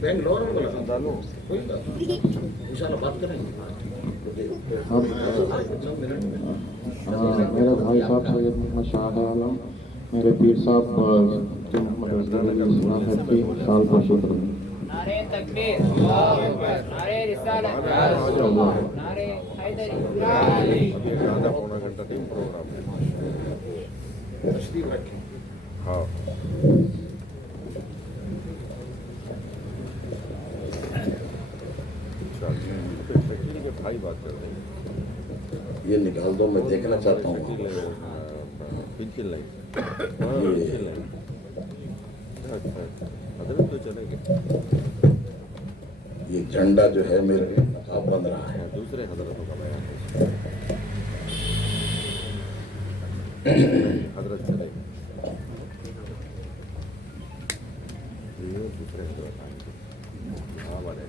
بنگلور میں کوئی بات نہیں، انشاءاللہ بات کریں گے. میرے بھائی صاحب سید محمد شاہ عالم، میرے پیر صاحب محمد اصغر علی اسلام ہے کی سال پر شکر. نعرہ تکبیر، اللہ اکبر، نعرہ رسالت، نعرہ حیدری. آدھا پونا گھنٹہ تین پروگرام ہے. تشریف رکھیں. ہاں شکیل کے بھائی بات کر رہے ہیں. یہ نکال دو، میں دیکھنا چاہتا ہوں. پنچل لائن پنچل لائن. اچھا حضرت تو چلے گئے. یہ جھنڈا جو ہے میرے آپ بن رہا ہے. دوسرے حضرتوں کا بیان ہے. حضرت چلے گئے. دوسرے حضرت آئیں گے.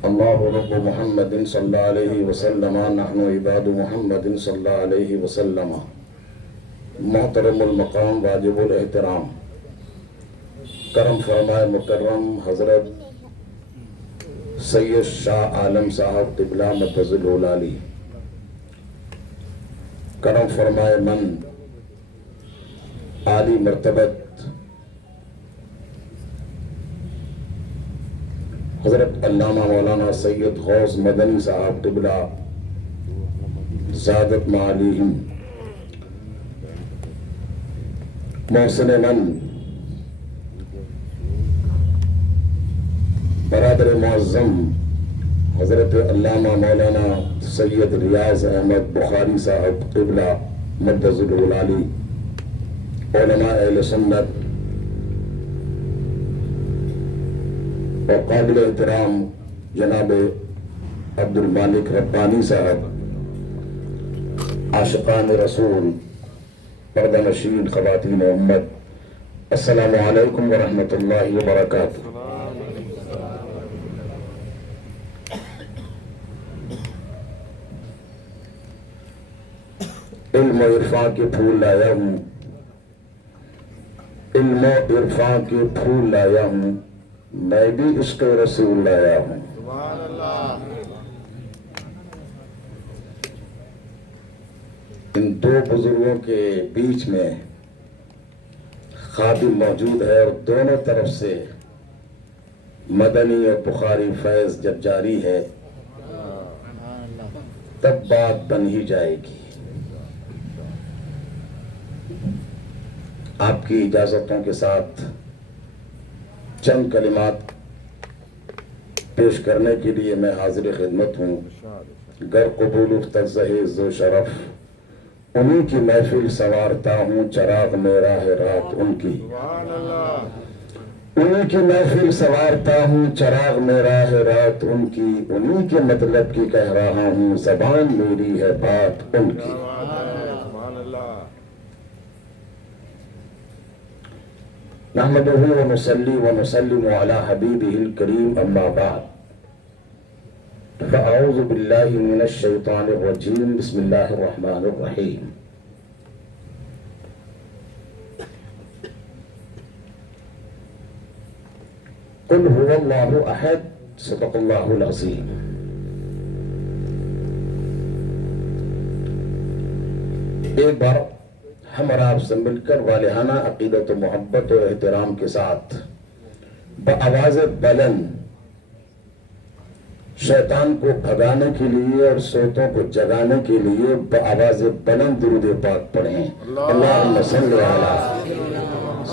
اللہ رب محمد صلی اللہ علیہ وسلم، نحن عباد محمد صلی اللہ علیہ وسلم. محترم المقام، واجب الاحترام، کرم فرمائے مکرم حضرت سید شاہ عالم صاحب قبلہ مدظ العلی. کرم فرمائے من عالی مرتبت حضرت علامہ مولانا سید غوث مدنی صاحب قبلہ زادت معالیہم. محسن من برادر معظم حضرت علامہ مولانا سید ریاض احمد بخاری صاحب قبلہ مدظ العلی. علماء اہل سنت اور قابل احترام جناب عبد المالک ربانی صاحب، عاشقان رسول، پردہ نشین خواتین امت، السلام علیکم ورحمۃ اللہ وبرکاتہ. علم و عرفان کے پھول لایا ہوں، علم و عرفان کے پھول لایا ہوں، میں بھی عشق رسول لایا ہوں. سبحان اللہ. ان دو بزرگوں کے بیچ میں خادم موجود ہے اور دونوں طرف سے مدنی اور بخاری فیض جب جاری ہے تب بات بن ہی جائے گی. آپ کی اجازتوں کے ساتھ چند کلمات پیش کرنے کے لیے میں حاضر خدمت ہوں. گر قبول افتزہ ذو شرف، انہی کی محفل سنوارتا ہوں، چراغ میرا ہے رات ان کی. انہی کی محفل سنوارتا ہوں، چراغ میرا ہے رات ان کی. انہی کے مطلب کی کہہ رہا ہوں، زبان میری ہے بات ان کی. نحمدہ ونصلی ونسلم علی حبیبہ الکریم، اما بعد، فاعوذ باللہ من الشیطان الرجیم، بسم اللہ الرحمن الرحیم. قل هو اللہ احد، صدق اللہ العظیم. ایک بار ہم اور آپ سے مل کر والہانہ عقیدت و محبت و احترام کے ساتھ بآواز بلند شیطان کو بھگانے کے لیے اور سوتوں کو جگانے کے لیے بآواز بلند درود پاک پڑھیں. اللہم صلی علی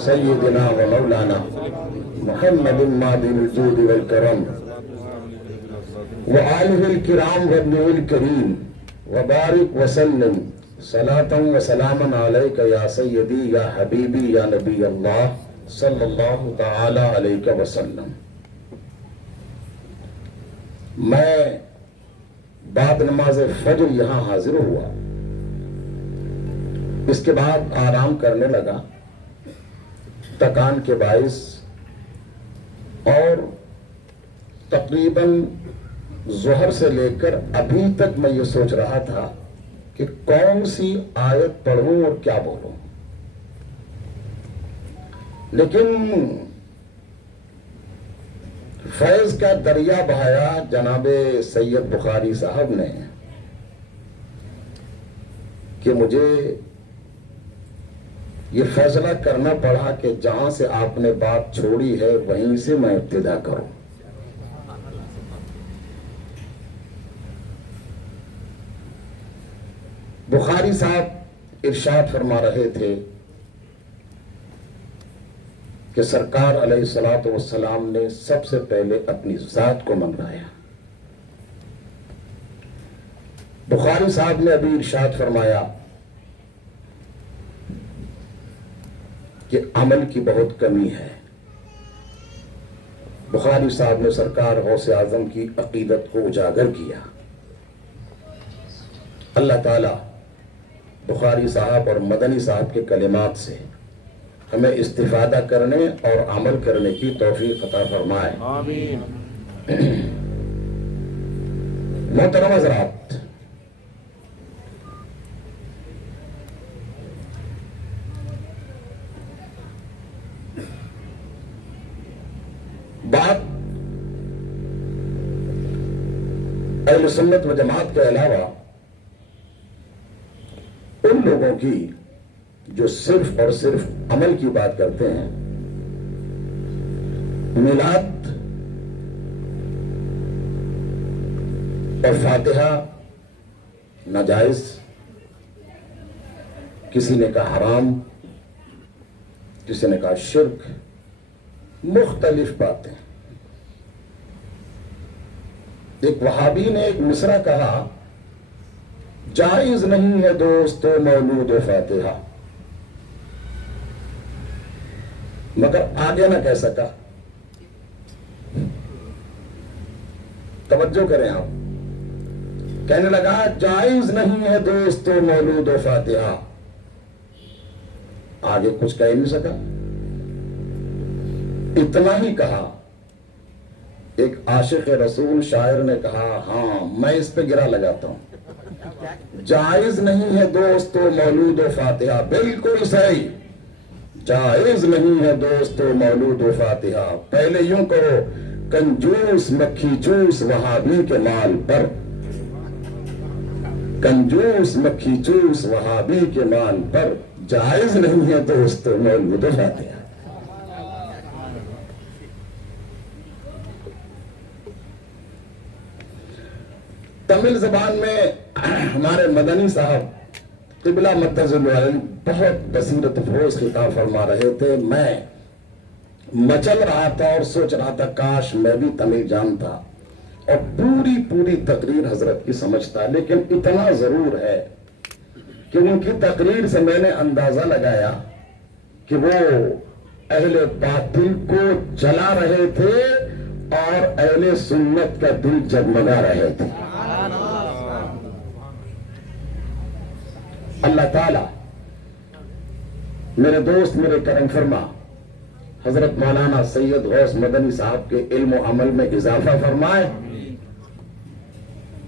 سیدنا و مولانا محمد معدن الجود والکرم وآلہ الکرام وابنہ الکریم وبارک وسلم صلاۃ و سلاما علیک یا سیدی یا حبیبی یا نبی اللہ صلی اللہ تعالی علیہ وسلم. میں بعد نماز فجر یہاں حاضر ہوا، اس کے بعد آرام کرنے لگا تکان کے باعث، اور تقریباً ظہر سے لے کر ابھی تک میں یہ سوچ رہا تھا کہ کون سی آیت پڑھوں اور کیا بولوں. لیکن فیض کا دریا بہایا جناب سید بخاری صاحب نے کہ مجھے یہ فیصلہ کرنا پڑا کہ جہاں سے آپ نے بات چھوڑی ہے وہیں سے میں ابتدا کروں. بخاری صاحب ارشاد فرما رہے تھے کہ سرکار علیہ الصلوۃ والسلام نے سب سے پہلے اپنی ذات کو منوایا. بخاری صاحب نے ابھی ارشاد فرمایا کہ عمل کی بہت کمی ہے. بخاری صاحب نے سرکار غوث اعظم کی عقیدت کو اجاگر کیا. اللہ تعالی بخاری صاحب اور مدنی صاحب کے کلمات سے ہمیں استفادہ کرنے اور عمل کرنے کی توفیق عطا فرمائے. آمین. محترم حضرات، بات اہل سنت و جماعت کے علاوہ ان لوگوں کی جو صرف اور صرف عمل کی بات کرتے ہیں. میلاد اور فاتحہ ناجائز، کسی نے کہا حرام، کسی نے کہا شرک، مختلف باتیں. ایک وہابی نے ایک مصرع کہا، جائز نہیں ہے دوستو مولود و فاتحہ، مگر آگے نہ کہہ سکا. توجہ کریں آپ. کہنے لگا جائز نہیں ہے دوستو مولود و فاتحہ، آگے کچھ کہہ نہیں سکا. اتنا ہی کہا. ایک عاشق رسول شاعر نے کہا ہاں میں اس پہ گرا لگاتا ہوں، جائز نہیں ہے دوستو مولود و فاتحہ، بالکل صحیح، جائز نہیں ہے دوستو مولود و فاتحہ. پہلے یوں کرو، کنجوس مکھی چوس وہابی کے مال پر، کنجوس مکھی چوس وہابی کے مال پر، جائز نہیں ہے دوستو مولود و فاتحہ. تمل زبان میں ہمارے مدنی صاحب قبلہ متزل علیہ بہت بصیرت افروز خطاب فرما رہے تھے. میں مچل رہا تھا اور سوچ رہا تھا کاش میں بھی تمل جانتا اور پوری تقریر حضرت کی سمجھتا. لیکن اتنا ضرور ہے کہ ان کی تقریر سے میں نے اندازہ لگایا کہ وہ اہل باطل کو جلا رہے تھے اور اہل سنت کا دل جگمگا رہے تھے. اللہ تعالی میرے دوست میرے کرم فرما حضرت مولانا سید غوث مدنی صاحب کے علم و عمل میں اضافہ فرمائے،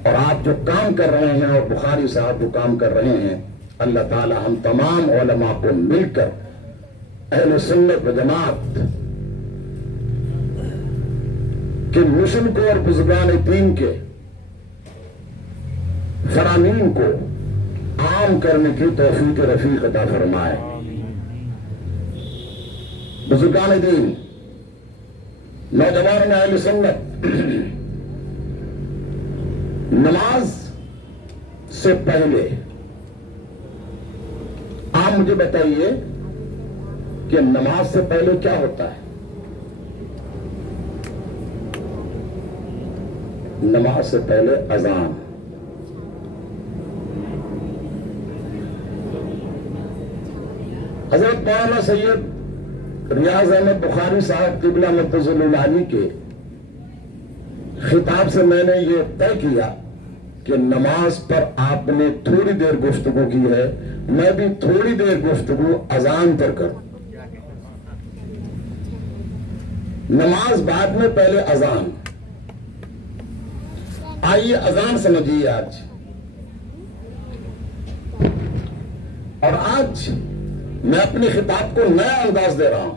اور آپ جو کام کر رہے ہیں اور بخاری صاحب جو کام کر رہے ہیں، اللہ تعالی ہم تمام علماء کو مل کر اہل سنت و جماعت کے مشن کو اور بزرگان دین کے فرامین کو عام کرنے کی توفیق رفیق عطا فرمائے. بزرگان دین، نوجوان اہل سنت، نماز سے پہلے آپ مجھے بتائیے کہ نماز سے پہلے کیا ہوتا ہے؟ نماز سے پہلے اذان. حضرت مولانا سید ریاض احمد بخاری صاحب قبلہ متزل علیہ کے خطاب سے میں نے یہ طے کیا کہ نماز پر آپ نے تھوڑی دیر گفتگو کی ہے، میں بھی تھوڑی دیر گفتگو اذان پر کروں. نماز بعد میں، پہلے اذان. آئیے اذان سمجھیے آج. اور آج میں اپنے خطاب کو نیا انداز دے رہا ہوں.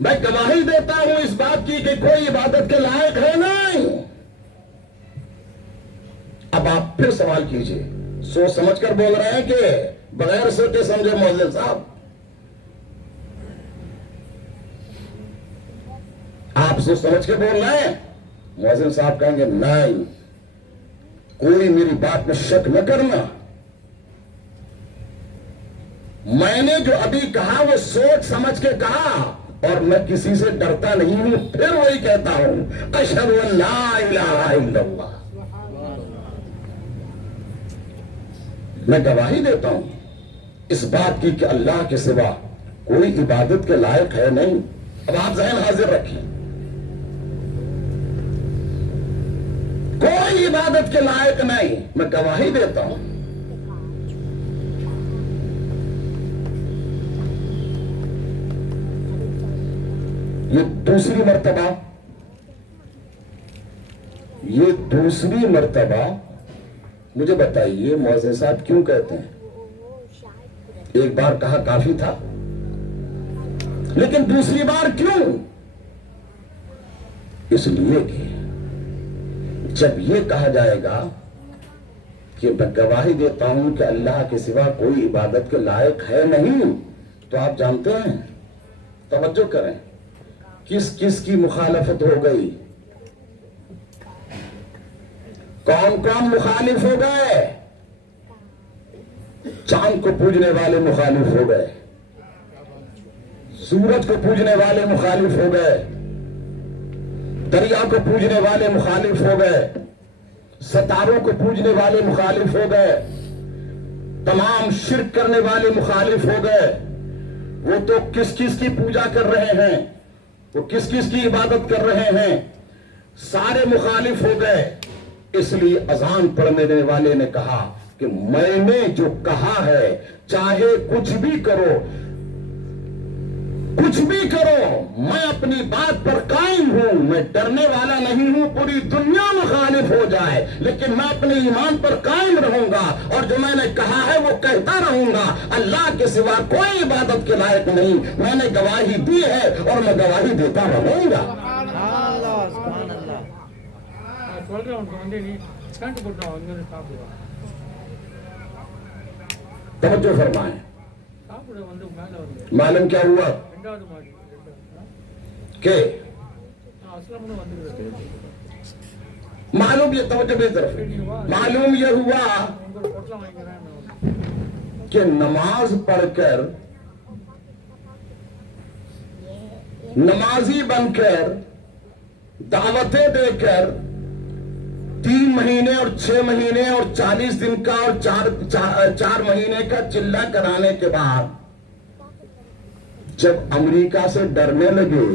میں گواہی دیتا ہوں اس بات کی کہ کوئی عبادت کے لائق ہے نہیں. اب آپ پھر سوال کیجئے, سوچ سمجھ کر بول رہے ہیں کہ بغیر سوچے سمجھے مؤذن صاحب؟ آپ سوچ سمجھ کے بول رہے ہیں؟ مؤذن صاحب کہیں گے نہیں, کوئی میری بات میں شک نہ کرنا, میں نے جو ابھی کہا وہ سوچ سمجھ کے کہا, اور میں کسی سے ڈرتا نہیں ہوں. پھر وہی کہتا ہوں, اشہد ان لا الہ الا اللہ. میں گواہی دیتا ہوں اس بات کی کہ اللہ کے سوا کوئی عبادت کے لائق ہے نہیں. اب آپ ذہن حاضر رکھیں, کوئی عبادت کے لائق نہیں, میں گواہی دیتا ہوں. یہ دوسری مرتبہ مجھے بتائیے مؤذن صاحب کیوں کہتے ہیں؟ ایک بار کہا کافی تھا, لیکن دوسری بار کیوں؟ اس لیے کہ جب یہ کہا جائے گا کہ میں گواہی دیتا ہوں کہ اللہ کے سوا کوئی عبادت کے لائق ہے نہیں, تو آپ جانتے ہیں, توجہ کریں, کس کس کی مخالفت ہو گئی؟ کون کون مخالف ہو گئے؟ چاند کو پوجنے والے مخالف ہو گئے, سورج کو پوجنے والے مخالف ہو گئے, دریا کو پوجنے والے مخالف ہو گئے, ستاروں کو پوجنے والے مخالف ہو گئے, تمام شرک کرنے والے مخالف ہو گئے. وہ تو کس کس کی پوجا کر رہے ہیں, وہ کس کس کی عبادت کر رہے ہیں, سارے مخالف ہو گئے. اس لیے اذان پڑھنے والے نے کہا کہ میں نے جو کہا ہے چاہے کچھ بھی کرو, میں اپنی بات پر قائم ہوں, میں ڈرنے والا نہیں ہوں پوری دنیا مخالف ہو جائے, لیکن میں اپنے ایمان پر قائم رہوں گا, اور جو میں نے کہا ہے وہ کہتا رہوں گا. اللہ کے سوا کوئی عبادت کے لائق نہیں. میں نے گواہی دی ہے اور میں گواہی دیتا رہوں گا. توجہ فرمائیں. معلوم کیا ہوا کہ معلوم یہ توجہ بے طرف معلوم یہ ہوا کہ نماز پڑھ کر, نمازی بن کر, دعوتیں دے کر 3 مہینے اور 6 مہینے اور 40 دن کا اور 4 مہینے کا چلہ کرانے کے بعد جب امریکہ سے ڈرنے لگے,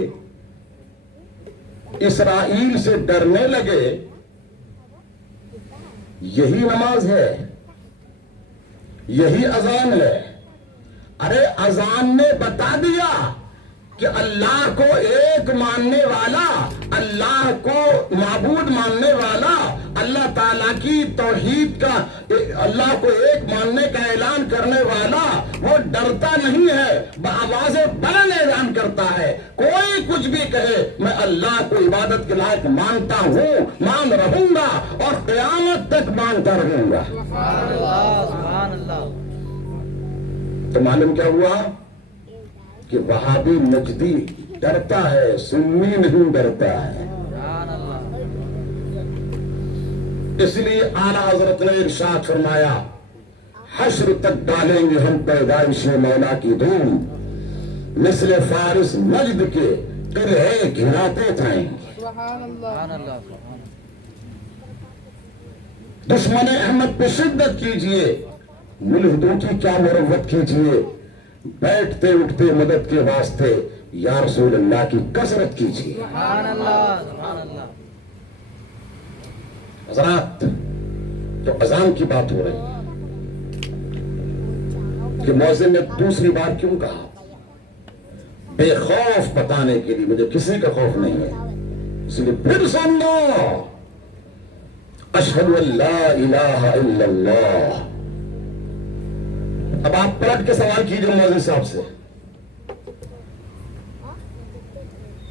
اسرائیل سے ڈرنے لگے, یہی نماز ہے, یہی اذان ہے. ارے اذان نے بتا دیا کہ اللہ کو ایک ماننے والا, اللہ کو معبود ماننے والا, اللہ تعالیٰ کی توحید کا, اللہ کو ایک ماننے کا اعلان کرنے والا, وہ ڈرتا نہیں ہے, بآواز بلند اعلان کرتا ہے. کوئی کچھ بھی کہے میں اللہ کو عبادت کے لائق مانتا ہوں, مان رہوں گا اور قیامت تک مانتا رہوں گا. تو معلوم کیا ہوا کہ وہابی نجدی ڈرتا ہے, سنی نہیں ڈرتا ہے. اس لیے اعلیٰ حضرت نے ارشاد فرمایا, حشر تک ڈالیں گے ہم پیدائش مولا کی دھوم, مثل فارس نجد کے قلعے گھراتے تھے. دشمن احمد پہ شدت کیجئے, ملحدوں کی کیا مروت کیجئے, بیٹھتے اٹھتے مدد کے واسطے یا رسول اللہ کی کثرت کیجیے. حضرات, تو اذان کی بات ہو رہی کہ مؤذن نے دوسری بار کیوں کہا؟ بے خوف بتانے کے لیے, مجھے کسی کا خوف نہیں ہے, اس لیے پھر سن لو, اشہد ان لا الہ الا اللہ. اب آپ پلٹ کے سوال کیجئے مؤذن صاحب سے,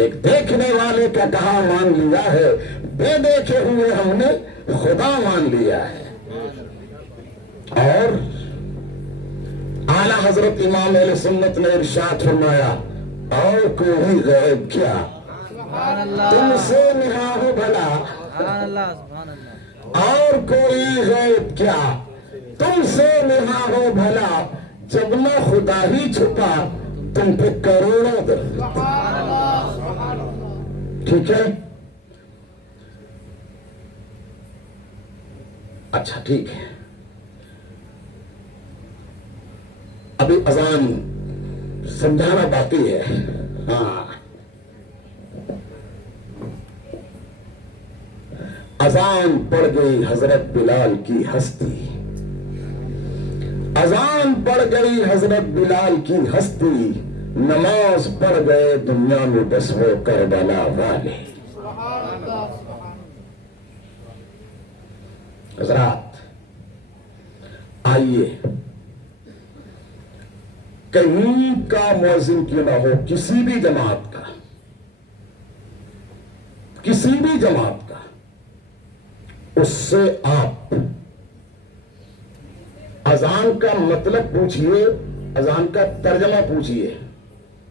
ایک دیکھنے والے کا کہا مان لیا ہے، بے دیکھے ہوئے ہم نے خدا مان لیا ہے۔ اور اعلی حضرت امام اہل سنت نے ارشاد فرمایا، اور کوئی غیب کیا تم سے نہا ہو بھلا، اور کوئی غیب کیا تم سے نہا ہو بھلا، جب نہ خدا ہی چھپا تم پہ کروڑوں درد۔ ٹھیک ہے، اچھا ٹھیک ہے، ابھی اذان سمجھانا باقی ہے۔ ہاں، اذان پڑ گئی حضرت بلال کی ہستی، اذان پڑ گئی حضرت بلال کی ہستی، نماز پڑھ گئے دنیا میں بس وہ کربلا والے۔ حضرات آئیے، کہیں کا مؤذن کیوں نہ ہو، کسی بھی جماعت کا، کسی بھی جماعت کا، اس سے آپ اذان کا مطلب پوچھئے، اذان کا ترجمہ پوچھئے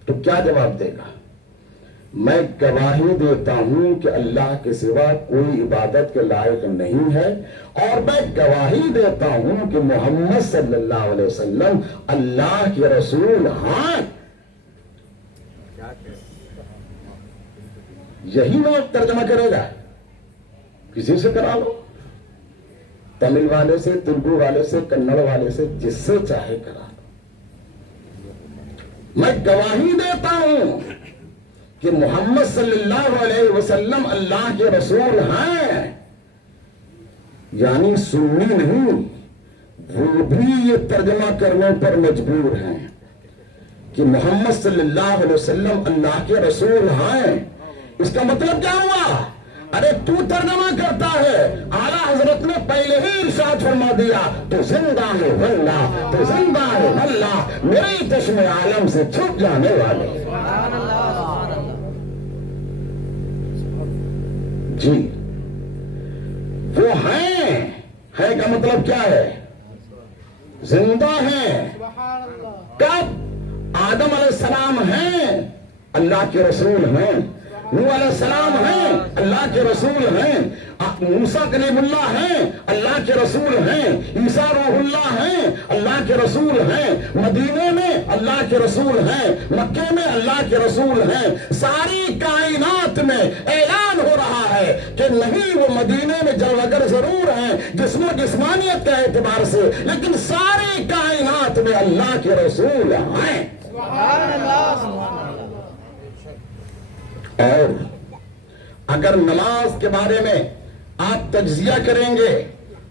تو کیا جواب دے گا؟ میں گواہی دیتا ہوں کہ اللہ کے سوا کوئی عبادت کے لائق نہیں ہے، اور میں گواہی دیتا ہوں کہ محمد صلی اللہ علیہ وسلم اللہ کے رسول ہیں۔ یہی نہ ترجمہ کرے گا، کسی سے کرا لو، تمل والے سے، تلگو والے سے، کنڑ والے سے، جس سے چاہے کرا لو۔ میں گواہی دیتا ہوں کہ محمد صلی اللہ علیہ وسلم اللہ کے رسول ہیں، یعنی سنی نہیں، وہ بھی یہ ترجمہ کرنے پر مجبور ہیں کہ محمد صلی اللہ علیہ وسلم اللہ کے رسول ہیں۔ اس کا مطلب کیا ہوا؟ ارے تو ترجمہ کرتا ہے، اعلیٰ حضرت نے پہلے ہی ارشاد فرما دیا، تو زندہ ہے واللہ، تو زندہ ہے واللہ، میرے چشم عالم سے چھپ جانے والے۔ جی وہ ہیں کا مطلب کیا ہے؟ زندہ ہیں۔ کب؟ آدم علیہ السلام ہیں، اللہ کے رسول ہیں۔ نوح علیہ السلام ہیں، اللہ کے رسول ہیں۔ موسیٰ کلیم اللہ ہیں، اللہ کے رسول ہیں۔ عیسیٰ روح اللہ ہیں، اللہ کے رسول ہیں۔ مدینے میں اللہ کے رسول ہیں، مکے میں اللہ کے رسول ہیں۔ ساری کائنات میں اعلان ہو رہا ہے کہ نہیں، وہ مدینے میں جلوگر ضرور ہیں جسم و جسمانیت کے اعتبار سے، لیکن ساری کائنات میں اللہ کے رسول ہیں۔ سبحان اللہ، سبحان اللہ۔ اور اگر نماز کے بارے میں آپ تجزیہ کریں گے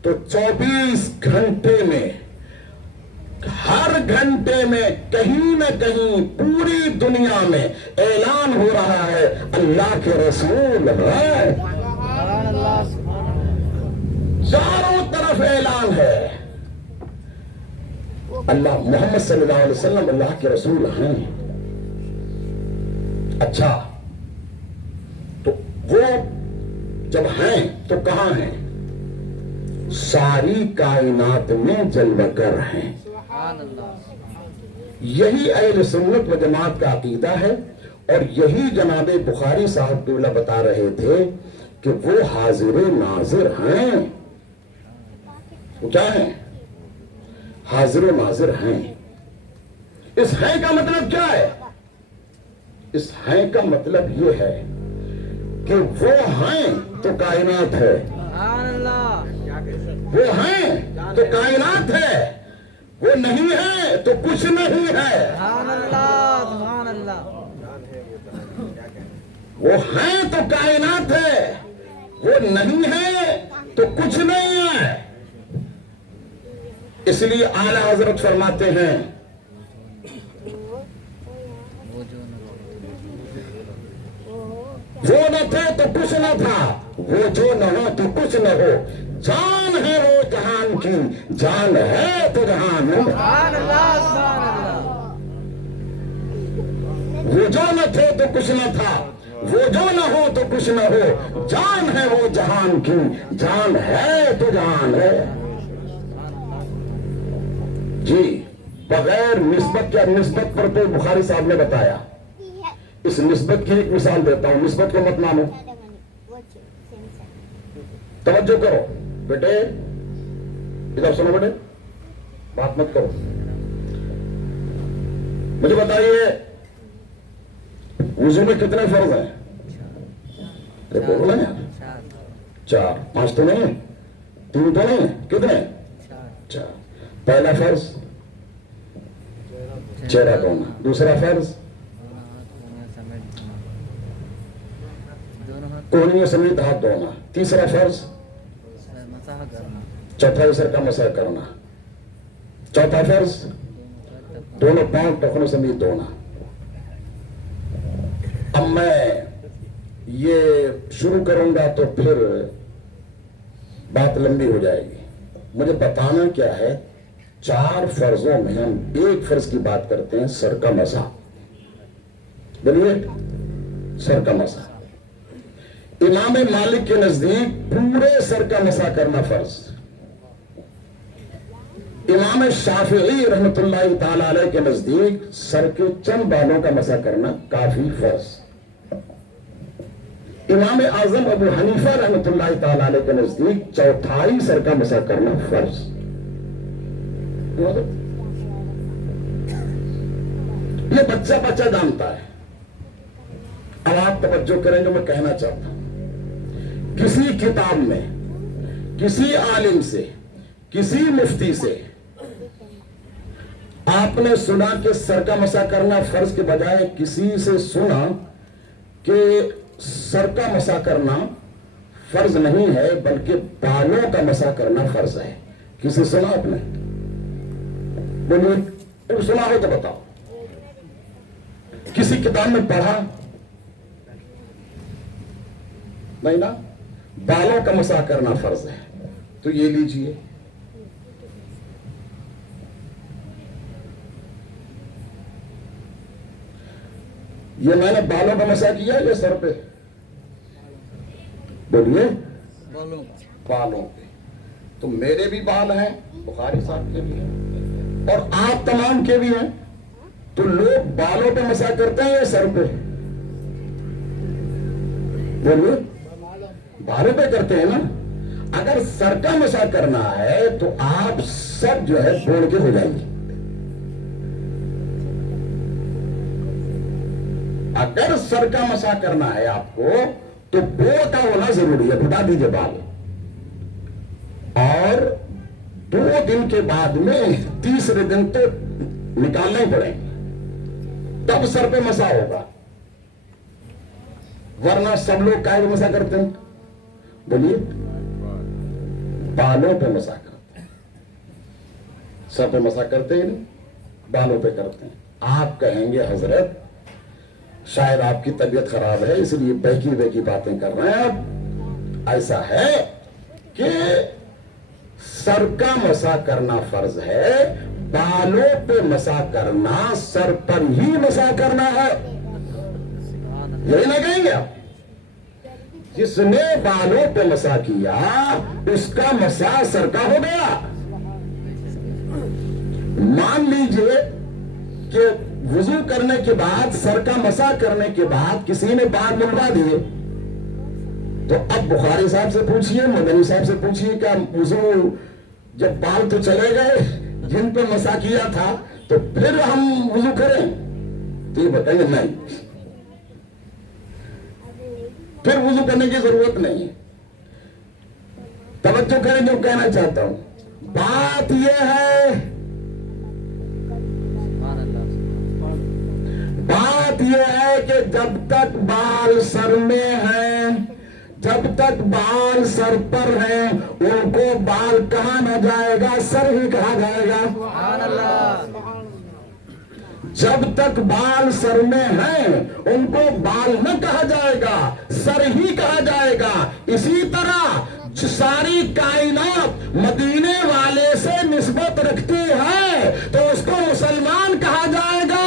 تو 24 گھنٹے میں، ہر گھنٹے میں کہیں نہ کہیں پوری دنیا میں اعلان ہو رہا ہے اللہ کے رسول ہے۔ چاروں طرف اعلان ہے، اللہ محمد صلی اللہ علیہ وسلم اللہ کے رسول ہیں۔ اچھا، تو وہ جب ہیں تو کہاں ہیں؟ ساری کائنات میں جلوہ گر ہیں۔ یہی اہل سنت و جماعت کا عقیدہ ہے، اور یہی جناب بخاری صاحب قبلہ بتا رہے تھے کہ وہ حاضر ناظر ہیں۔ وہ کیا ہیں؟ حاضر و ناظر ہیں۔ اس ہے کا مطلب کیا ہے؟ اس ہے کا مطلب یہ ہے کہ وہ ہیں تو کائنات ہے، وہ ہیں تو کائنات ہے، وہ نہیں ہے تو کچھ نہیں ہے۔ وہ ہیں تو کائنات ہے، وہ نہیں ہے تو کچھ نہیں ہے۔ اس لیے اعلیٰ حضرت فرماتے ہیں، وہ نہ تھے تو کچھ نہ تھا، وہ جو نہ ہو تو کچھ نہ ہو، جان ہے وہ جہان کی، جان ہے تو جہان ہے۔ وہ جو نہ تھے تو کچھ نہ تھا، وہ جو نہ ہو تو کچھ نہ ہو، جان ہے وہ جہان کی، جان ہے تو جہان ہے۔ جی بغیر نسبت کے، نسبت پر تو بخاری صاحب نے بتایا، اس نسبت کی ایک مثال دیتا ہوں، نسبت کو مت مانو، توجہ کرو بیٹے، ادھر سنو بیٹے، بات مت کرو، مجھے بتائیے وضو میں کتنے فرض ہیں؟ بولو نا یار، 4، 5 تو نہیں ہے، 3 تو نہیں ہے، کتنے؟ 4۔ پہلا فرض چہرہ دھونا، دوسرا فرض کوہنیوں سمیت ہاتھ دھونا، تیسرا فرض چوتھائی سر کا مسح کرنا، چوتھا فرض دونوں پاؤں ٹخنوں سمیت دھونا۔ اب میں یہ شروع کروں گا تو پھر بات لمبی ہو جائے گی، مجھے بتانا کیا ہے، 4 فرضوں میں ہم ایک فرض کی بات کرتے ہیں، سر کا مسح۔ بولیے، سر کا مسح۔ امام مالک کے نزدیک پورے سر کا مسح کرنا فرض، امام شافعی رحمۃ اللہ تعالی علیہ کے نزدیک سر کے چند بالوں کا مسح کرنا کافی فرض، امام اعظم ابو حنیفہ رحمۃ اللہ تعالی علیہ کے نزدیک چوتھائی سر کا مسح کرنا فرض۔ یہ بچہ بچہ جانتا ہے۔ اب آپ توجہ کریں جو میں کہنا چاہتا ہوں، کسی کتاب میں، کسی عالم سے، کسی مفتی سے آپ نے سنا کہ سر کا مسح کرنا فرض کے بجائے کسی سے سنا کہ سر کا مسح کرنا فرض نہیں ہے بلکہ بالوں کا مسح کرنا فرض ہے؟ کسی سنا آپ نے؟ بولیے، سنا ہو تو بتاؤ، کسی کتاب میں پڑھا؟ نہیں نا؟ بالوں کا مسح کرنا فرض ہے، تو یہ لیجئے، یہ میں نے بالوں کا مسح کیا یا سر پہ؟ بولیے، بالوں پہ۔ تو میرے بھی بال ہیں، بخاری صاحب کے بھی ہیں، اور آپ تمام کے بھی ہیں، تو لوگ بالوں پہ مسح کرتے ہیں یا سر پہ؟ بولیے، بالوں پہ کرتے ہیں نا۔ اگر سر کا مسح کرنا ہے تو آپ سب جو ہے بوڑھ کے ہو جائیے، اگر سر کا مسح کرنا ہے آپ کو تو بوڑھ کا ہونا ضروری ہے، بتا دیجئے بال، اور 2 دن کے بعد میں تیسرے دن تو نکالنا ہی پڑیں گے، تب سر پہ مسح ہوگا، ورنہ سب لوگ کائے پہ مسح کرتے ہیں؟ بولیے، بالوں پہ مسح کرتے ہیں، سر پہ مسح کرتے ہیں نہیں، بالوں پہ کرتے ہیں۔ آپ کہیں گے حضرت شاید آپ کی طبیعت خراب ہے اس لیے بہکی بہکی باتیں کر رہے ہیں آپ۔ ایسا ہے کہ سر کا مسح کرنا فرض ہے، بالوں پہ مسح کرنا سر پر ہی مسح کرنا ہے، یہی نہ کہیں گے آپ؟ جس نے بالوں پہ مسح کیا اس کا مسح سر کا ہو گیا۔ مان لیجئے کہ وضو کرنے کے بعد، سر کا مسح کرنے کے بعد کسی نے بال منڈوا دیے، تو اب بخاری صاحب سے پوچھئے، مدنی صاحب سے پوچھئے کہ وضو جب بال تو چلے گئے جن پہ مسح کیا تھا تو پھر ہم وضو کریں؟ تو یہ بتائیں گے نہیں، پھر وضو کرنے کی ضرورت نہیں ہے۔ توجہ کریں جو کہنا چاہتا ہوں، بات یہ ہے، بات یہ ہے کہ جب تک بال سر میں ہیں، جب تک بال سر پر ہیں، ان کو بال کہا نہ جائے گا، سر ہی کہا جائے گا۔ سبحان اللہ۔ جب تک بال سر میں ہیں ان کو بال نہ کہا جائے گا، سر ہی کہا جائے گا۔ اسی طرح ساری کائنات مدینے والے سے نسبت رکھتی ہے تو اس کو مسلمان کہا جائے گا۔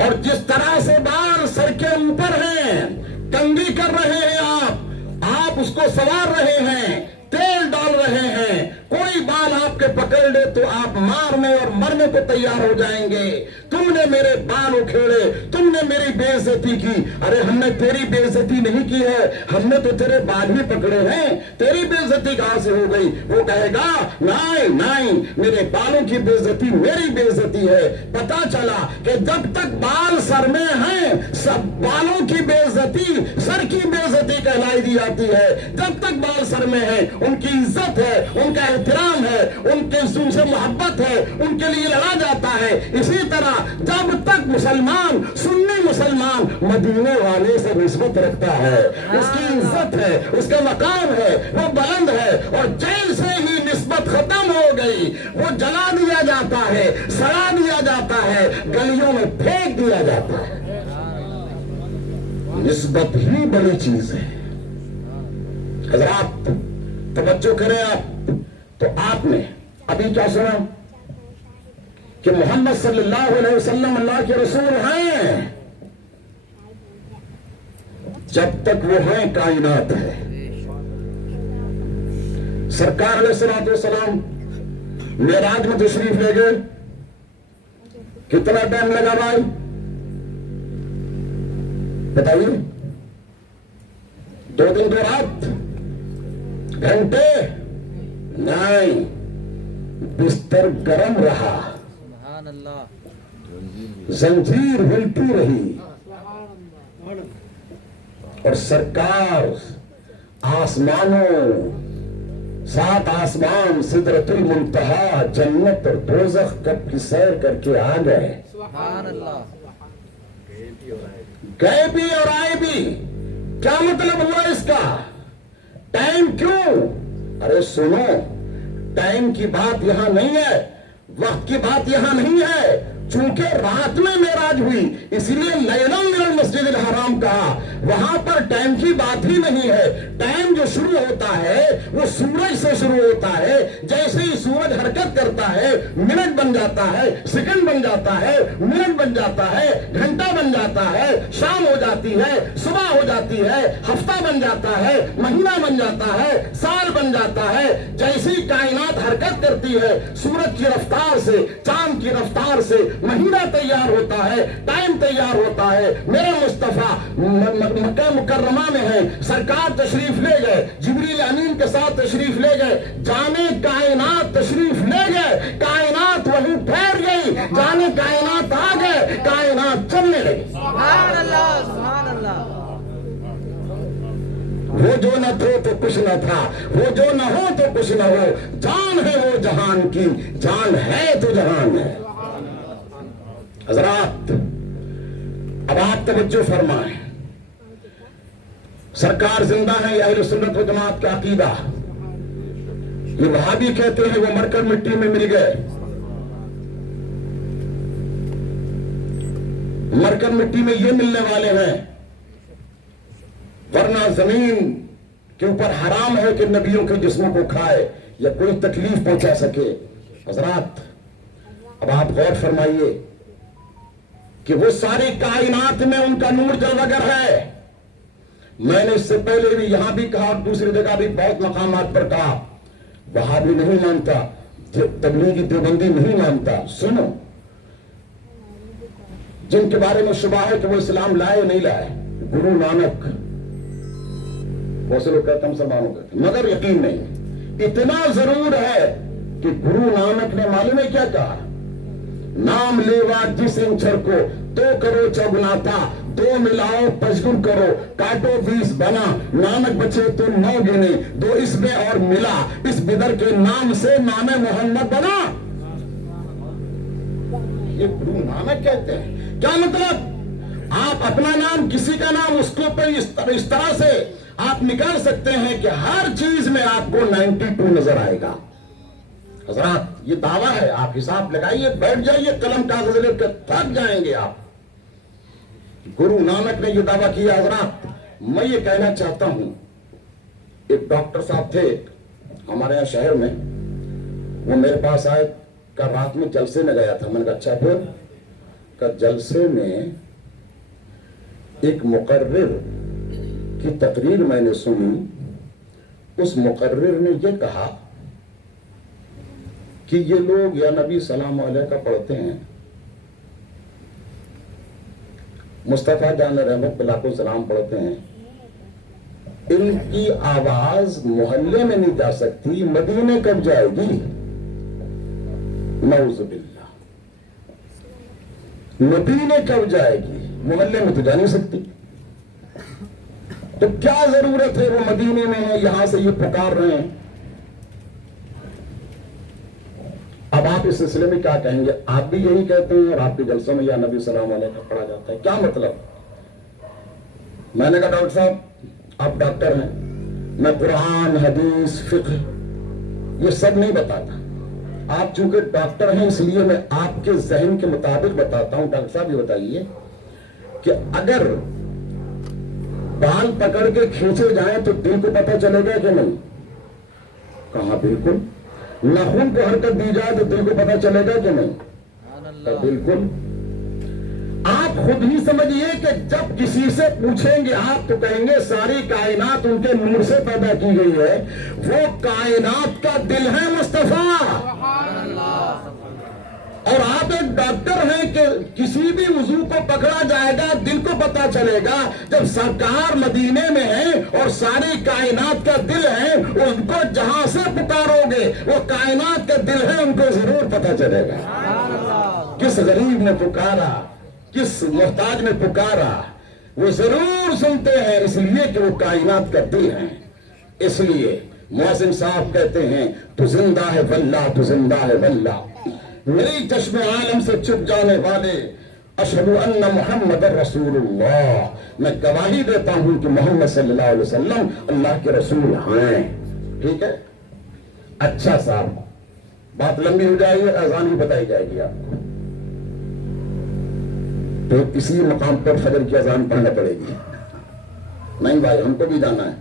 اور جس طرح سے بال سر کے اوپر ہیں، کنگھی کر رہے ہیں آپ اس کو سوار رہے ہیں، تیل ڈال رہے ہیں، کوئی بال آپ کے پکڑ لے تو آپ مارنے اور مرنے کو تیار ہو جائیں گے۔ تم نے میرے بال اکھیڑے، تم نے میری بے عزتی کی۔ ارے ہم نے تیری بے عزتی نہیں کی ہے، ہم نے تو تیرے بال ہی پکڑے ہیں، تیری بے عزتی کہاں سے ہو گئی؟ وہ کہے گا نہیں، میرے بالوں کی بے عزتی میری بے عزتی ہے۔ پتا چلا کہ جب تک بال سر میں ہیں، سب بالوں کی بے عزتی سر کی بے عزتی کہلائی دی جاتی ہے۔ جب تک بال سر میں ہیں، ان کی عزت ہے، ان کا احترام ہے، ان کے سے محبت ہے، ان کے لیے لڑا جاتا ہے۔ اسی طرح جب تک مسلمان، سنی مسلمان مدینے والے سے نسبت رکھتا ہے، اس کی عزت ہے، اس کا مقام ہے، وہ بلند ہے، اور جیسے ہی نسبت ختم ہو گئی، وہ جلا دیا جاتا ہے، سڑا دیا جاتا ہے، گلیوں میں پھینک دیا جاتا ہے۔ نسبت ہی بڑی چیز ہے۔ حضرات توجہ کریں آپ، تو آپ نے ابھی کیا سنا کہ محمد صلی اللہ علیہ وسلم اللہ کے رسول ہیں، جب تک وہ ہیں کائنات ہے۔ سرکار علیہ الصلوۃ والسلام معراج میں تشریف لے گئے، کتنا ٹائم لگا بھائی بتائیے؟ 2 دن 2 رات، گھنٹے نہیں، بستر گرم رہا، سبحان اللہ، زنجیر ہلتی رہی، اور سرکار آسمانوں، 7 آسمان، سدرۃ المنتہا، جنت اور دوزخ کب کی سیر کر کے آ گئے۔ سبحان اللہ، گئے بھی اور آئے بھی۔ کیا مطلب ہوا اس کا؟ ٹائم کیوں؟ ارے سنو، ٹائم کی بات یہاں نہیں ہے، وقت کی بات یہاں نہیں ہے۔ چونکہ رات میں معراج ہوئی، اس لیے لیلا من المسجد الحرام کہا۔ وہاں پر ٹائم کی بات ہی نہیں ہے۔ ٹائم جو شروع ہوتا ہے وہ سورج سے شروع ہوتا ہے۔ جیسے ہی سورج حرکت کرتا ہے، منٹ بن جاتا ہے، سیکنڈ بن جاتا ہے، منٹ بن جاتا ہے، گھنٹہ بن جاتا ہے، شام ہو جاتی ہے، صبح ہو جاتی ہے، ہفتہ بن جاتا ہے، مہینہ بن جاتا ہے، سال بن جاتا ہے۔ جیسی کائنات حرکت کرتی ہے، سورج کی رفتار سے، چاند کی رفتار سے مہینہ تیار ہوتا ہے، ٹائم تیار ہوتا ہے۔ میرے مصطفیٰ مکہ مکرمہ میں ہیں، سرکار تشریف لے گئے، جبریل امین کے ساتھ تشریف لے گئے، جانے کائنات تشریف لے گئے، کائنات وہیں ٹھہر گئی، جانے کائنات آ گئے، کائنات چلنے لگی۔ سبحان اللہ، سبحان اللہ، وہ جو نہ تھے تو کچھ نہ تھا، وہ جو نہ ہو تو کچھ نہ ہو، جان ہے وہ جہان کی، جان ہے تو جہان ہے۔ حضرات اب آپ توجہ فرمائیں، سرکار زندہ ہے، یہ اہل سنت و جماعت کا عقیدہ۔ یہ وہابی کہتے ہیں وہ مر کر مٹی میں مل گئے، مر کر مٹی میں یہ ملنے والے ہیں، ورنہ زمین کے اوپر حرام ہے کہ نبیوں کے جسموں کو کھائے یا کوئی تکلیف پہنچا سکے۔ حضرات اب آپ غور فرمائیے کہ وہ ساری کائنات میں ان کا نور جلوگر ہے۔ میں نے اس سے پہلے بھی یہاں بھی کہا اور دوسری جگہ بھی بہت مقامات پر کہا، وہابی نہیں مانتا، تبلیغی دیوبندی نہیں مانتا۔ سنو، جن کے بارے میں شبہ ہے کہ وہ اسلام لائے نہیں لائے، گرو نانک، بہت سے لوگ کہتے ہیں مسلمانوں کہتے ہیں، مگر یقین نہیں۔ اتنا ضرور ہے کہ گرو نانک نے معلوم ہے کیا کہا؟ نام لیوا جس انچر کو 2 کرو چوگناتا، 2 ملاؤ پچگن کرو، کاٹو 20 بنا، نانک بچے تو 9 گنے، 2 اس میں اور ملا، اس بدر کے نام سے نام محمد بنا۔ یہ گرو نانک کہتے ہیں۔ کیا مطلب؟ آپ اپنا نام، کسی کا نام، اس کو پہ اس طرح سے آپ نکال سکتے ہیں کہ ہر چیز میں آپ کو 92 نظر آئے گا۔ حضرات یہ دعویٰ ہے، آپ حساب لگائیے، بیٹھ جائیے، قلم کاغذ لے کے تھک جائیں گے آپ۔ گرو نانک نے یہ دعویٰ کیا۔ حضرات میں یہ کہنا چاہتا ہوں، ایک ڈاکٹر صاحب تھے ہمارے یہاں شہر میں، وہ میرے پاس آئے کہ رات میں جلسے میں گیا تھا۔ میں نے کہا اچھا پھر؟ کا جلسے میں ایک مقرر کی تقریر میں نے سنی. اس مقرر نے یہ کہا کہ یہ لوگ یا نبی سلام علیہ کا پڑھتے ہیں, مصطفیٰ جان رحمت اللہ کو سلام پڑھتے ہیں, ان کی آواز محلے میں نہیں جا سکتی, مدینے کب جائے گی؟ نعوذ باللہ, مدینے کب جائے گی؟ محلے میں تو جا نہیں سکتی. تو کیا ضرورت ہے, وہ مدینے میں ہے, یہاں سے یہ پکار رہے ہیں. اب آپ اس سلسلے میں کیا کہیں گے؟ آپ بھی یہی کہتے ہیں اور آپ کے جلسوں میں یا نبی سلام علیہ کا پڑھا جاتا ہے, کیا مطلب؟ میں نے کہا ڈاکٹر صاحب آپ ڈاکٹر ہیں, میں قرآن حدیث فقہ یہ سب نہیں بتاتا. آپ چونکہ ڈاکٹر ہیں اس لیے میں آپ کے ذہن کے مطابق بتاتا ہوں. ڈاکٹر صاحب یہ بتائیے کہ اگر بال پکڑ کے کھینچے جائیں تو دل کو پتہ چلے گا کہ نہیں؟ کہاں بالکل. ناخن کو حرکت دی جائے تو دل کو پتہ چلے گا کہ نہیں؟ بالکل. آپ خود ہی سمجھیے کہ جب کسی سے پوچھیں گے آپ تو کہیں گے ساری کائنات ان کے نور سے پیدا کی گئی ہے, وہ کائنات کا دل ہے مصطفیٰ. اور آپ ایک ڈاکٹر ہیں کہ کسی بھی وضو کو پکڑا جائے گا دل کو پتا چلے گا. جب سرکار مدینے میں ہیں اور ساری کائنات کا دل ہے, ان کو جہاں سے پکارو گے وہ کائنات کا دل ہے, ان کو ضرور پتا چلے گا. کس غریب نے پکارا, کس محتاج نے پکارا, وہ ضرور سنتے ہیں, اس لیے کہ وہ کائنات کا دل ہے. اس لیے مؤذن صاحب کہتے ہیں تو زندہ ہے واللہ, تو زندہ ہے واللہ. میری چشم عالم سے چھپ جانے والے اشہد ان محمد رسول اللہ, میں گواہی دیتا ہوں کہ محمد صلی اللہ علیہ وسلم اللہ کے رسول ہیں. ٹھیک ہے, اچھا صاحب بات لمبی ہو جائے گی, اذان بھی بتائی جائے گی آپ کو, تو اسی مقام پر فجر کی اذان پڑھنا پڑے گی. نہیں بھائی, ہم کو بھی جانا ہے.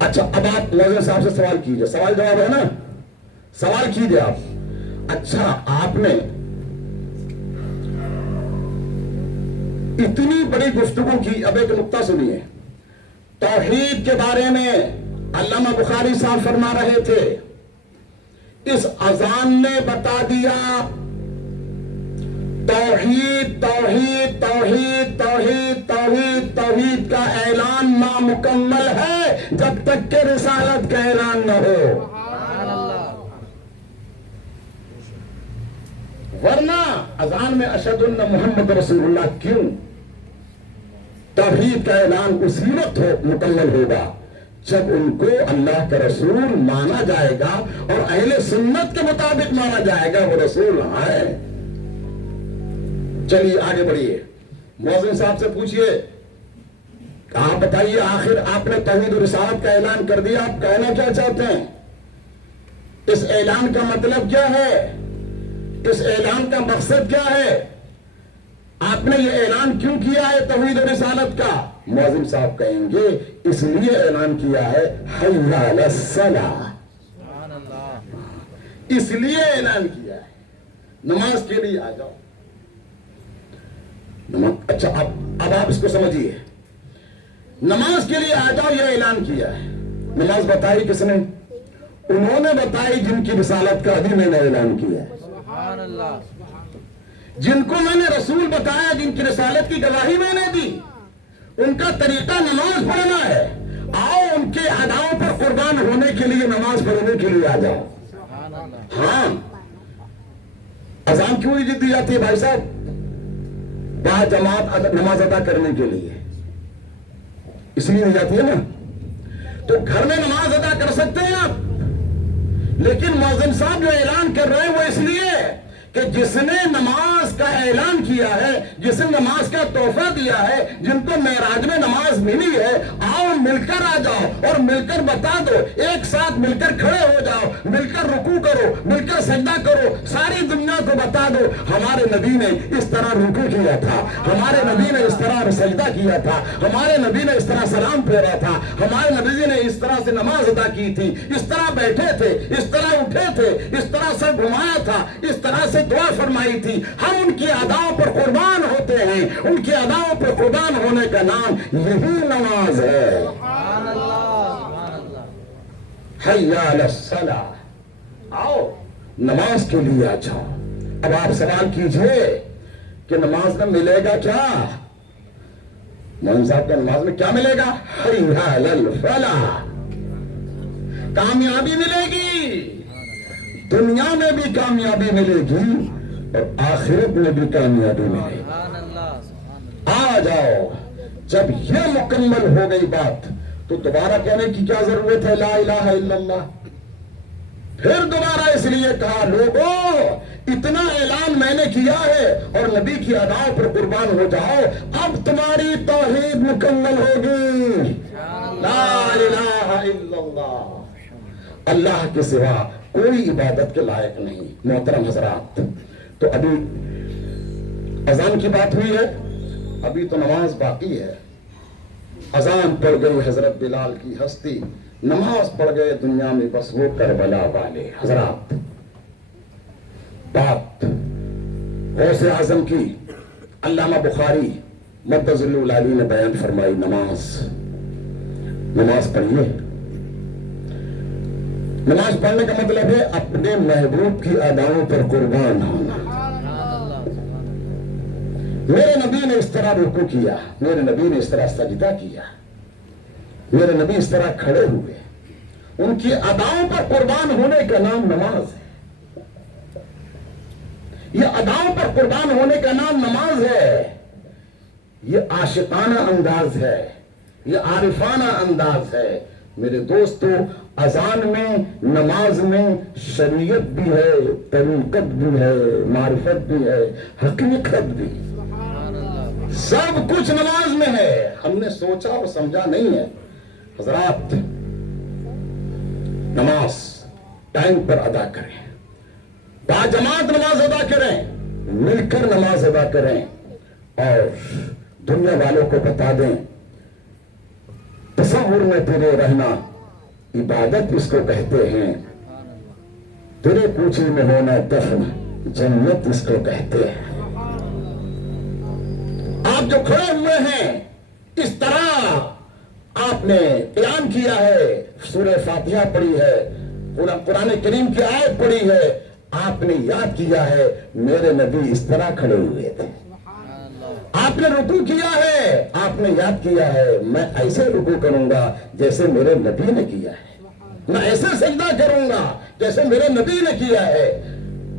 اچھا اب آپ مؤذن صاحب سے سوال کیجئے, سوال جواب ہے نا, سوال کیجئے آپ. اچھا آپ نے اتنی بڑی گفتگو کی, اب ایک نقطہ سنیے. توحید کے بارے میں علامہ بخاری صاحب فرما رہے تھے, اس اذان نے بتا دیا توحید توحید توحید توحید توحید توحید کا اعلان نامکمل ہے جب تک کہ رسالت کا اعلان نہ ہو. ورنہ اذان میں اشہد ان محمد رسول اللہ کیوں؟ توحید کا اعلان اسی وقت مکمل ہوگا جب ان کو اللہ کا رسول مانا جائے گا اور اہل سنت کے مطابق مانا جائے گا وہ رسول ہے. چلیے آگے بڑھیے, مؤذن صاحب سے پوچھئے, آپ بتائیے آخر آپ نے توحید و رسالت کا اعلان کر دیا, آپ کہنا کیا چاہتے ہیں؟ اس اعلان کا مطلب کیا ہے؟ اس اعلان کا مقصد کیا ہے؟ آپ نے یہ اعلان کیوں کیا ہے توحید و رسالت کا؟ مؤذن صاحب کہیں گے اس لیے اعلان کیا ہے حی علی الصلاۃ, اس لیے اعلان کیا ہے نماز کے لیے آ جاؤ. اچھا اب آپ اس کو سمجھیے, نماز کے لیے آ جاؤ یہ اعلان کیا ہے. نماز بتائی کس نے؟ انہوں نے بتائی جن کی رسالت کا ابھی میں نے اعلان کیا ہے. جن کو میں نے رسول بتایا, جن کی رسالت کی گواہی میں نے دی, ان کا طریقہ نماز پڑھنا ہے. آؤ ان کے اداؤں پر قربان ہونے کے لیے نماز پڑھنے کے لیے آ جاؤ. ہاں, اذان کیوں دی جاتی ہے بھائی صاحب؟ با جماعت نماز ادا کرنے کے لیے, اس لیے دی جاتی ہے نا. تو گھر میں نماز ادا کر سکتے ہیں آپ, لیکن مؤذن صاحب جو اعلان کر رہے ہیں وہ اس لیے کہ جس نے نماز کا اعلان کیا ہے, جس نے نماز کا تحفہ دیا ہے, جن کو معراج میں نماز ملی ہے, آؤ مل کر آ جاؤ اور مل کر بتا دو, ایک ساتھ مل کر کھڑے ہو جاؤ, مل کر رکوع کرو, مل کر سجدہ کرو, ساری دنیا کو بتا دو ہمارے نبی نے اس طرح رکوع کیا تھا, ہمارے نبی نے اس طرح سجدہ کیا تھا, ہمارے نبی نے اس طرح سلام پھیرا تھا, ہمارے نبی نے اس طرح سے نماز ادا کی تھی, اس طرح بیٹھے تھے, اس طرح اٹھے تھے, اس طرح سے گھمایا تھا, اس طرح سے دعا فرمائی تھی. ہم ان کی اداؤں پر قربان ہوتے ہیں, ان کی اداؤں پر قربان ہونے کا نام یہی نماز ہے. سبحان اللہ سبحان اللہ. حی علی الصلاۃ, آؤ نماز کے لیے آ جاؤ. اب آپ سوال کیجئے کہ نماز میں ملے گا کیا؟ مولانا صاحب کے نماز میں کیا ملے گا؟ حی علی الفلاح, کامیابی ملے گی, دنیا میں بھی کامیابی ملے گی اور آخرت میں بھی کامیابی ملے گی. سبحان اللہ سبحان اللہ. آ جاؤ. جب یہ مکمل ہو گئی بات تو دوبارہ کہنے کی کیا ضرورت ہے؟ لا الہ الا اللہ. پھر دوبارہ اس لیے کہا لوگوں اتنا اعلان میں نے کیا ہے اور نبی کی اداؤں پر قربان ہو جاؤ, اب تمہاری توحید مکمل ہوگی. لا الہ الا اللہ, اللہ کے سوا کوئی عبادت کے لائق نہیں. محترم حضرات, تو ابھی اذان کی بات ہوئی ہے, ابھی تو نماز باقی ہے. اذان پڑ گئی حضرت بلال کی ہستی, نماز پڑھ گئے دنیا میں بس وہ کربلا والے. حضرات بات غوث اعظم کی علامہ بخاری مدظ العلی نے بیان فرمائی. نماز پڑھیے. نماز پڑھنے کا مطلب ہے اپنے محبوب کی اداؤں پر قربان ہونا. میرے نبی نے اس طرح رکوع کیا, میرے نبی نے اس طرح سجدہ کیا, میرے نبی اس طرح کھڑے ہوئے. ان کی اداؤں پر قربان ہونے کا نام نماز ہے. یہ اداؤں پر قربان ہونے کا نام نماز ہے. یہ عاشقانہ انداز ہے, یہ عارفانہ انداز ہے. میرے دوستو, اذان میں, نماز میں شریعت بھی ہے, طریقت بھی ہے, معرفت بھی ہے, حقیقت بھی, سب کچھ نماز میں ہے. ہم نے سوچا اور سمجھا نہیں ہے. حضرات نماز ٹائم پر ادا کریں, باجماعت نماز ادا کریں, مل کر نماز ادا کریں اور دنیا والوں کو بتا دیں تصور میں تیرے رہنا عبادت اس کو کہتے ہیں, تیرے کوچے میں ہونا دفن جنت اس کو کہتے ہیں. آپ جو کھڑے ہوئے ہیں اس طرح آپ نے بیان کیا ہے, سورہ فاتحہ پڑھی ہے, قرآن کریم کی آیت پڑھی ہے, آپ نے یاد کیا ہے میرے نبی اس طرح کھڑے ہوئے تھے. آپ نے رکوع کیا ہے, آپ نے یاد کیا ہے میں ایسے رکوع کروں گا جیسے میرے نبی نے کیا ہے, میں ایسے سجدہ کروں گا جیسے میرے نبی نے کیا ہے.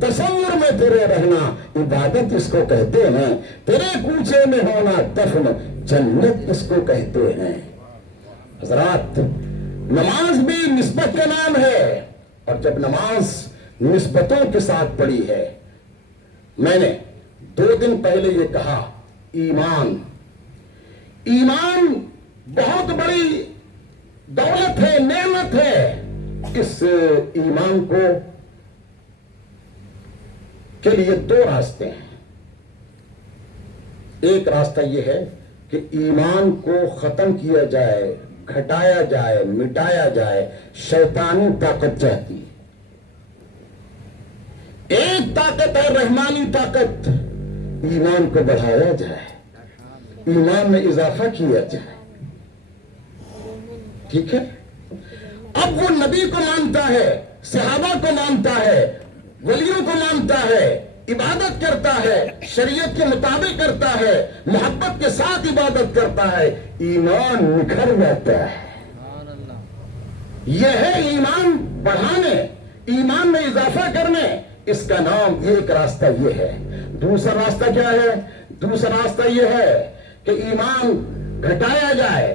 تصور میں تیرے رہنا عبادت اس کو کہتے ہیں, تیرے کوچے میں ہونا دفن جنت اس کو کہتے ہیں. حضرات نماز بھی نسبت کا نام ہے, اور جب نماز نسبتوں کے ساتھ پڑھی ہے, میں نے 2 دن پہلے یہ کہا ایمان بہت بڑی دولت ہے, نعمت ہے. اس ایمان کو کے لیے 2 راستے ہیں. ایک راستہ یہ ہے کہ ایمان کو ختم کیا جائے, گھٹایا جائے, مٹایا جائے. شیطانی طاقت چاہتی ہے. ایک طاقت ہے رحمانی طاقت, ایمان کو بڑھایا جائے, ایمان میں اضافہ کیا جائے. ٹھیک ہے. اب وہ نبی کو مانتا ہے, صحابہ کو مانتا ہے, ولیوں کو مانتا ہے, عبادت کرتا ہے, شریعت کے مطابق کرتا ہے, محبت کے ساتھ عبادت کرتا ہے, ایمان نکھر جاتا ہے. یہ ہے ایمان بڑھانے, ایمان میں اضافہ کرنے. اس کا نام ایک راستہ یہ ہے. دوسرا راستہ کیا ہے؟ دوسرا راستہ یہ ہے کہ ایمان گھٹایا جائے,